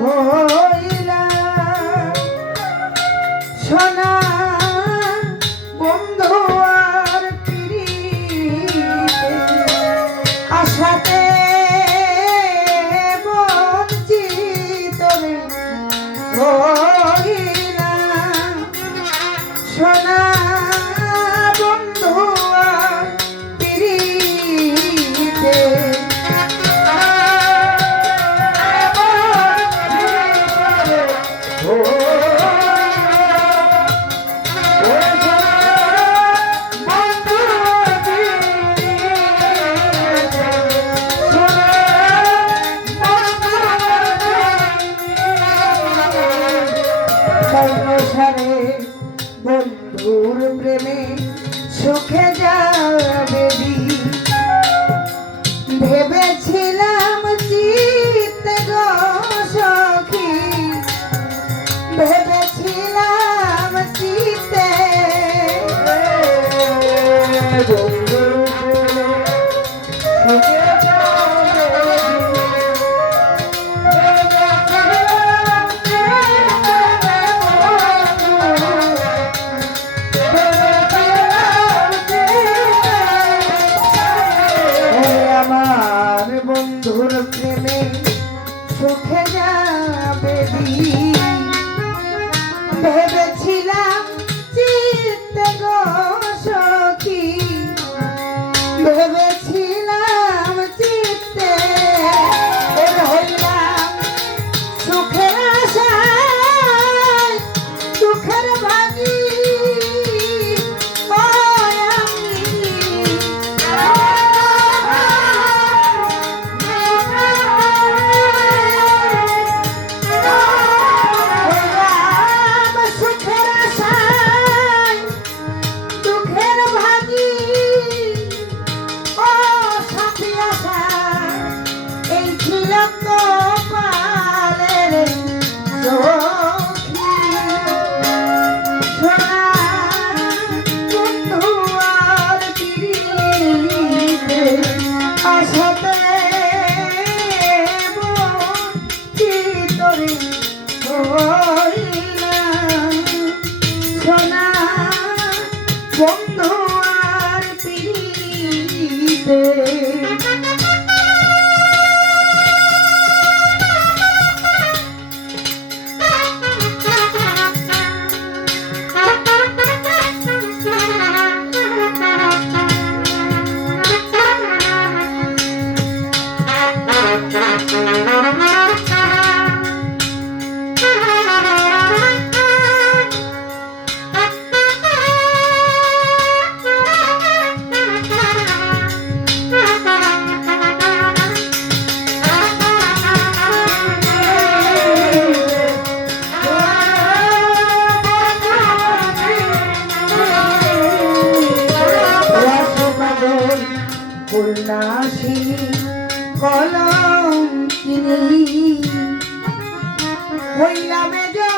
হইলা সোনা বন্ধু আর পিরিতে আশাতে বঞ্চিত রে হইলা সোনা বন্ধু আর পিরিতে সারে বন্ধুর প্রেমে সুখে যাবে ভেবেছিলাম চিত্তে গো সখী ভেবেছিলাম চিত্তে বন্ধুর প্রেমে সুখে যাবে ভেবেছিলাম চিত্তে গো সখী ভেবেছিলাম চিত্তে হইলাম সুখের আশায় সুখের ভাগী বন্ধু আর পিরিতে কন্যাশিনী কলঙ্কিনী হইলাম যে